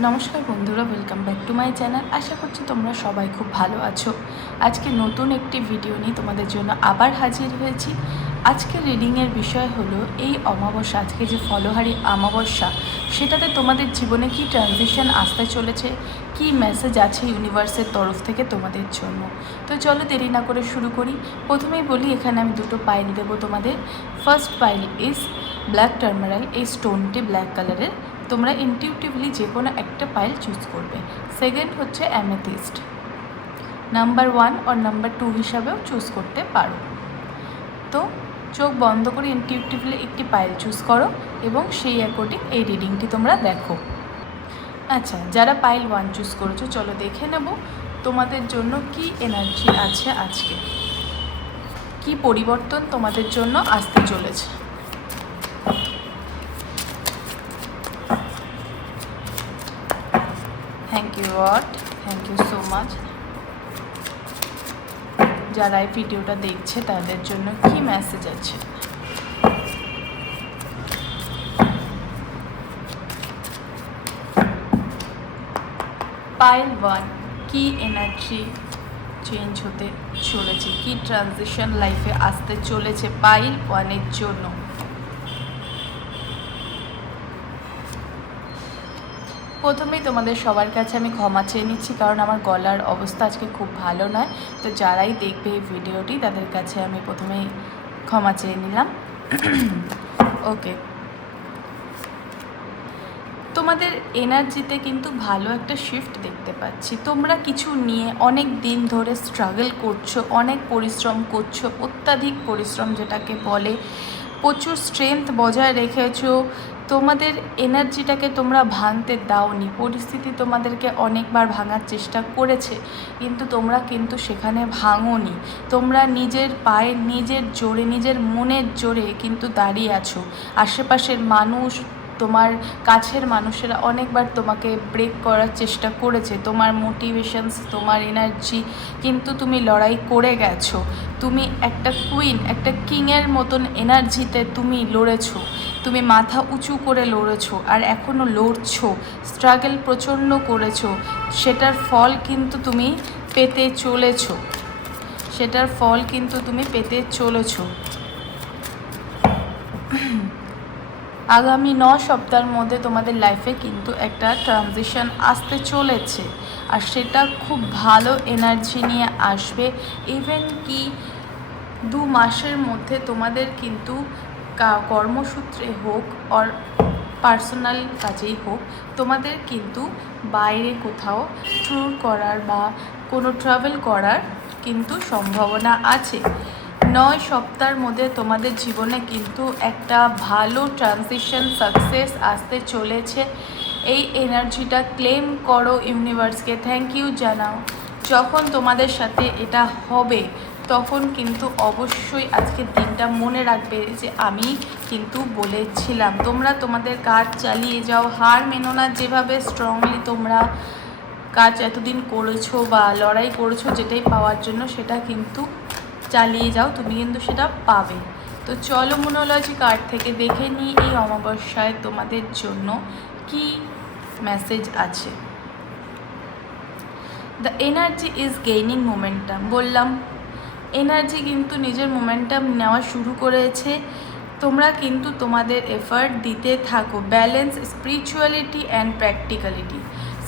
নমস্কার বন্ধুরা, welcome back to my channel. আশা করছি তোমরা সবাই খুব ভালো আছো। আজকে নতুন একটি ভিডিও নিয়ে তোমাদের জন্য আবার হাজির হয়েছি। আজকে রিডিংয়ের বিষয় হলো এই অমাবস্যা, আজকে যে ফলহারি অমাবস্যা, সেটাতে তোমাদের জীবনে কি ট্রানজিশন আসতে চলেছে, কি মেসেজ আছে ইউনিভার্সের তরফ থেকে তোমাদের জন্য। তো চলো দেরি না করে শুরু করি। প্রথমেই বলি, এখানে আমি দুটো পাইল দেবো তোমাদের। First pile is black tourmaline. এই স্টোনটি ব্ল্যাক কালারের, তোমরা ইনটিউটিভলি যে কোনো একটা পাইল চুজ করবে। সেকেন্ড হচ্ছে অ্যামেথিস্ট, নাম্বার 1 আর নাম্বার 2 হিসাবেও চুজ করতে পারো। তো চোখ বন্ধ করে ইনটিউটিভলি একটি পাইল চুজ করো এবং সেই অ্যাকর্ডিং এই রিডিংটি তোমরা দেখো। আচ্ছা, যারা পাইল 1 চুজ করেছো, চলো দেখে নেব তোমাদের জন্য কি এনার্জি আছে আজকে, কি পরিবর্তন তোমাদের জন্য আসতে চলেছে। Thank you God, thank you so much. যারা এই ভিডিওটা দেখছে তাদের জন্য কি মেসেজ আছে। পাইল 1, কি এনার্জি চেঞ্জ হতে চলেছে, কি ট্রানজিশন লাইফে আসতে চলেছে পাইল 1-এর জন্য। প্রথমেই তোমাদের সবার কাছে আমি ক্ষমা চেয়ে নিচ্ছি, কারণ আমার গলার অবস্থা আজকে খুব ভালো নয়। তো যারাই দেখবে এই ভিডিওটি তাদের কাছে আমি প্রথমেই ক্ষমা চেয়ে নিলাম। ওকে, তোমাদের এনার্জিতে কিন্তু ভালো একটা শিফট দেখতে পাচ্ছি। তোমরা কিছু নিয়ে অনেক দিন ধরে স্ট্রাগল করছো, অনেক পরিশ্রম করছো, অত্যাধিক পরিশ্রম যেটাকে বলে, প্রচুর স্ট্রেংথ বজায় রেখেছো। তোমাদের এনার্জিটাকে তোমরা ভাঙতে দাওনি। পরিস্থিতি তোমাদেরকে অনেকবার ভাঙার চেষ্টা করেছে, কিন্তু তোমরা কিন্তু সেখানে ভাঙোনি। তোমরা নিজের পায়ে, নিজের জোরে, নিজের মনের জোরে কিন্তু দাঁড়িয়ে আছো। আশেপাশের মানুষ, তোমার কাছের মানুষেরা অনেকবার তোমাকে ব্রেক করার চেষ্টা করেছে, তোমার মোটিভেশনস, তোমার এনার্জি, কিন্তু তুমি লড়াই করে গেছো। তুমি একটা কুইন, একটা কিংয়ের মতন এনার্জিতে তুমি লড়েছো, তুমি মাথা উঁচু করে লড়েছো, আর এখনও লড়ছো। স্ট্রাগল প্রচণ্ড করেছো, সেটার ফল কিন্তু তুমি পেতে চলেছো, সেটার ফল কিন্তু তুমি পেতে চলেছো। আগামী 9 সপ্তাহের মধ্যে তোমাদের লাইফে কিন্তু একটা ট্রানজিশন আসতে চলেছে, আর সেটা খুব ভালো এনার্জি নিয়ে আসবে। ইভেন কি 2 মাসের মধ্যে তোমাদের কিন্তু কর্মসূত্রে হোক আর পার্সোনাল কাজেই হোক, তোমাদের কিন্তু বাইরে কোথাও ট্যুর করার বা কোনো ট্রাভেল করার কিন্তু সম্ভাবনা আছে। 9 সপ্তাহের মধ্যে তোমাদের জীবনে কিন্তু একটা ভালো ট্রানজিশন, সাকসেস আসতে চলেছে। এই এনার্জিটা ক্লেম করো, ইউনিভার্সকে থ্যাংক ইউ জানাও। যখন তোমাদের সাথে এটা হবে, তখন কিন্তু অবশ্যই আজকের দিনটা মনে রাখবে যে আমি কিন্তু বলেছিলাম। তোমরা তোমাদের কাজ চালিয়ে যাও, হার মেনো না। যেভাবে স্ট্রংলি তোমরা কাজ এতদিন করেছো বা লড়াই করেছো যেটাই পাওয়ার জন্য, সেটা কিন্তু চালিয়ে যাও, তুমি কিন্তু সেটা পাবে। তো চলো মনোলজি কার্ড থেকে দেখে নিই এই অমাবস্যায় তোমাদের জন্য কি মেসেজ আছে। The energy is gaining momentum. বললাম, এনার্জি কিন্তু নিজের মোমেন্টাম নেওয়া শুরু করেছে। তোমরা কিন্তু তোমাদের এফার্ট দিতে থাকো। Balance spirituality and practicality.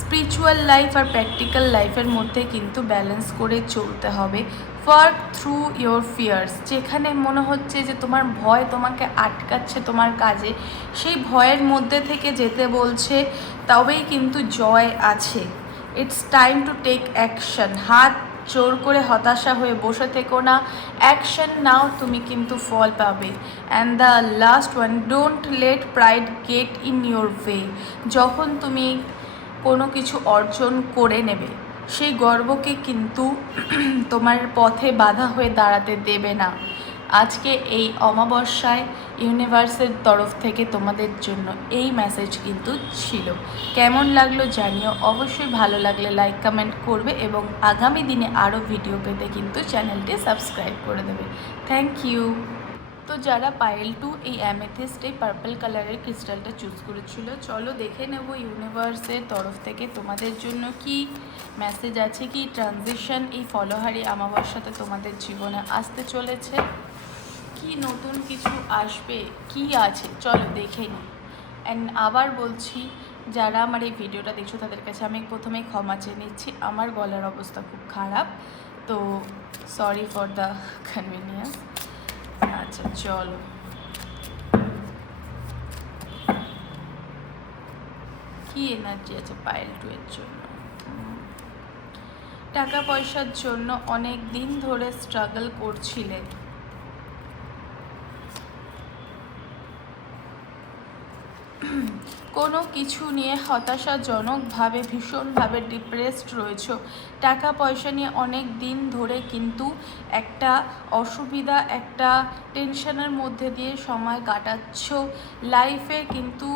Spiritual life আর প্র্যাকটিক্যাল লাইফের মধ্যে কিন্তু ব্যালেন্স করে চলতে হবে। Work through your fears. যেখানে মনে হচ্ছে যে তোমার ভয় তোমাকে আটকাচ্ছে তোমার কাজে, সেই ভয়ের মধ্যে থেকে যেতে বলছে, তবেই কিন্তু জয় আছে। It's time to take action. হাত জোর করে হতাশা হয়ে বসে থেকো না, অ্যাকশন নাও, তুমি কিন্তু ফল পাবে। And the last one, don't let pride get in your way. যখন তুমি কোনো কিছু অর্জন করে নেবে, সেই গর্বকে কিন্তু তোমার পথে বাধা হয়ে দাঁড়াতে দেবে না। আজকে এই অমাবস্যায় ইউনিভার্সের তরফ থেকে তোমাদের জন্য এই মেসেজ কিন্তু ছিল। কেমন লাগলো জানিও, অবশ্যই ভালো লাগলে লাইক কমেন্ট করবে এবং আগামী দিনে আরও ভিডিও পেতে কিন্তু চ্যানেলটি সাবস্ক্রাইব করে দেবে। Thank you. তো যারা পায়েল 2 এই অ্যামেথিস্ট এই পার্পল কালারের ক্রিস্টালটা চুজ করেছিল, চলো দেখে নেব ইউনিভার্সের তরফ থেকে তোমাদের জন্য কি মেসেজ আছে, কি ট্রানজিশন এই ফলহারি অমাবস্যাতে তোমাদের জীবনে আসতে চলেছে, কি নতুন কিছু আসবে, কি আছে চলো দেখে নিই। অ্যান্ড আবার বলছি, যারা আমার এই ভিডিওটা দেখছো তাদের কাছে আমি প্রথমেই ক্ষমা চেয়ে নিচ্ছি, আমার গলার অবস্থা খুব খারাপ, তো সরি ফর দ্য কনভিনিয়েন্স। আচ্ছা চলো, কি এনার্জি আছে পায়েল 2 এর জন্য। টাকা পয়সার জন্য অনেক দিন ধরে স্ট্রাগল করছিলে, কোনো কিছু নিয়ে হতাশাজনকভাবে ভীষণভাবে ডিপ্রেসড রয়েছো, টাকা পয়সা নিয়ে অনেক দিন ধরে কিন্তু একটা অসুবিধা, একটা টেনশনের মধ্যে দিয়ে সময় কাটাচ্ছ। লাইফে কিন্তু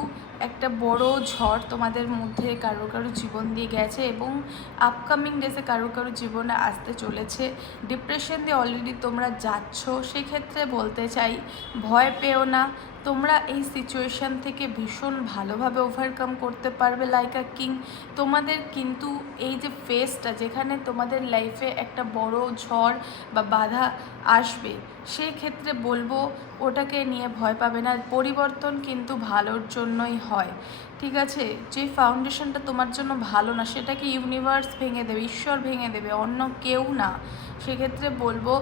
একটা বড় ঝড় তোমাদের মধ্যে কারো কারো জীবন দিয়ে গেছে এবং আপকামিং ডেসে কারো কারো জীবনে আসতে চলেছে। ডিপ্রেশন দিয়ে অলরেডি তোমরা যাচ্ছ, সেক্ষেত্রে বলতে চাই ভয় পেও না, তোমরা এই সিচুয়েশান থেকে ভীষণ ভালোভাবে ওভারকাম করতে পারবে লাইক আ কিং। তোমাদের কিন্তু এই যে ফেসটা, যেখানে তোমাদের লাইফে একটা বড় ঝড় বা বাধা আসবে, সেক্ষেত্রে বলবো ওটাকে নিয়ে ভয় পাবে না, পরিবর্তন কিন্তু ভালোর জন্যই হয়, ঠিক আছে? যে ফাউন্ডেশনটা তোমার জন্য ভালো না সেটাকে ইউনিভার্স ভেঙে দেবে, ঈশ্বর ভেঙে দেবে, অন্য কেউ না। সেক্ষেত্রে বলবো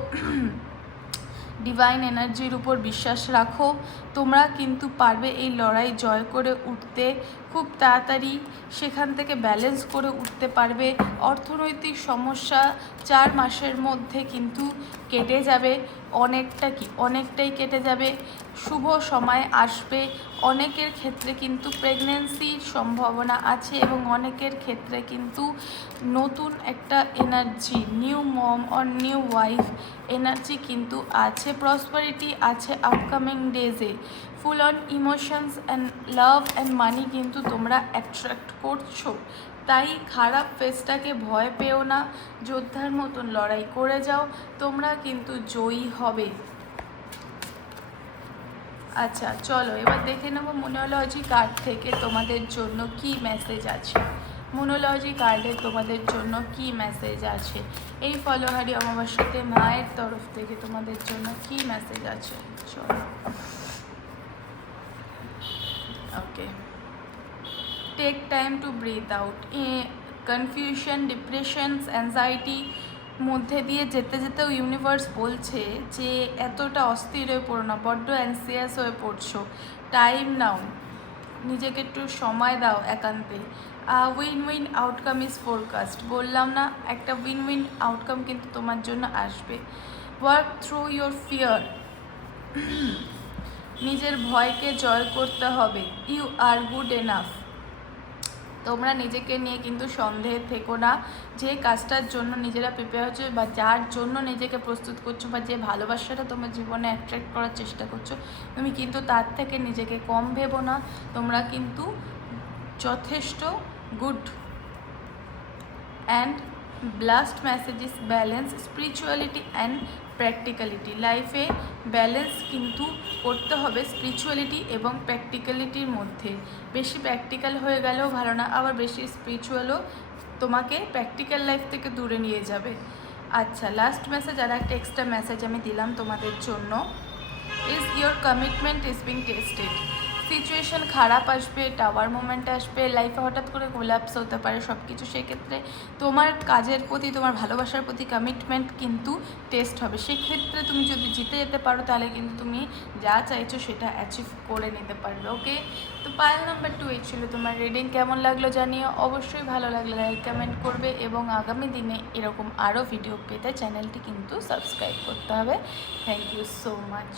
ডিভাইন এনার্জির উপর বিশ্বাস রাখো, তোমরা কিন্তু পারবে এই লড়াই জয় করে উঠতে খুব তাড়াতাড়ি, সেখান থেকে ব্যালেন্স করে উঠতে পারবে। অর্থনৈতিক সমস্যা 4 মাসের মধ্যে কিন্তু কেটে যাবে, অনেকটাই কেটে যাবে, শুভ সময় আসবে। অনেকের ক্ষেত্রে কিন্তু প্রেগনেন্সির সম্ভাবনা আছে এবং অনেকের ক্ষেত্রে কিন্তু নতুন একটা energy, new mom or new wife energy কিন্তু আছে, প্রসপারিটি আছে upcoming days. Full on emotions and love and money কিন্তু তোমরা অ্যাট্রাক্ট করছো, তাই খারাপ ফেসটাকে ভয় পেও না, যোদ্ধার মতন লড়াই করে যাও, তোমরা কিন্তু জয়ী হবে। আচ্ছা চলো এবার দেখে নেবো মোনোলজি কার্ড থেকে তোমাদের জন্য কি মেসেজ আছে। মোনোলজি কার্ডে তোমাদের জন্য কি মেসেজ আছে, এই ফলহারি অমাবস্যাতে মায়ের তরফ থেকে তোমাদের জন্য কি মেসেজ আছে, চলো। Okay, take time to breathe out. Confusion, depressions, anxiety মধ্যে দিয়ে যেতে যেতেও ইউনিভার্স বলছে যে এতটা অস্থির হয়ে পড়ো না, বড্ড অ্যানসিয়াস হয়ে পড়ছো, টাইম নাও, নিজেকে একটু সময় দাও একান্তে। Win win outcome is forecast, বললাম না একটা উইন উইন আউটকাম কিন্তু তোমার জন্য আসবে। ওয়ার্ক থ্রু ইয়োর ফিয়ার, নিজের ভয়কে জয় করতে হবে। ইউ আর গুড এনাফ, তোমরা নিজেকে নিয়ে কিন্তু সন্দেহে থেকো না, যে কাজটার জন্য নিজেরা প্রিপেয়ার হচ্ছে বা যার জন্য নিজেকে প্রস্তুত করছো বা যে ভালোবাসাটা তোমার জীবনে অ্যাট্রাক্ট করার চেষ্টা করছো, তুমি কিন্তু তার থেকে নিজেকে কম ভেবো না, তোমরা কিন্তু যথেষ্ট good. And last message is balance, spirituality and practicality. লাইফে ব্যালেন্স কিন্তু করতে হবে স্পিরিচুয়ালিটি এবং প্র্যাকটিক্যালিটির মধ্যে। বেশি প্র্যাকটিক্যাল হয়ে গেলেও ভালো না, আবার বেশি স্পিরিচুয়ালও তোমাকে প্র্যাকটিক্যাল লাইফ থেকে দূরে নিয়ে যাবে। আচ্ছা লাস্ট মেসেজ, আর একটা এক্সট্রা মেসেজ আমি দিলাম তোমাদের জন্য, is your commitment is being tested. Situation খারাপ আসবে, টাওয়ার মোমেন্ট আসবে, লাইফে হঠাৎ করে কোল্যাপস হতে পারে সব কিছু, সেক্ষেত্রে তোমার কাজের প্রতি, তোমার ভালোবাসার প্রতি কমিটমেন্ট কিন্তু টেস্ট হবে। সেক্ষেত্রে তুমি যদি জিতে যেতে পারো তাহলে কিন্তু তুমি যা চাইছো সেটা অ্যাচিভ করে নিতে পারবে। ওকে, তো পায়েল নাম্বার 2 এই ছিল তোমার রিডিং। কেমন লাগলো জানিও, অবশ্যই ভালো লাগলে লাইক কমেন্ট করবে এবং আগামী দিনে এরকম আরও ভিডিও পেতে চ্যানেলটি কিন্তু সাবস্ক্রাইব করতে হবে। Thank you so much.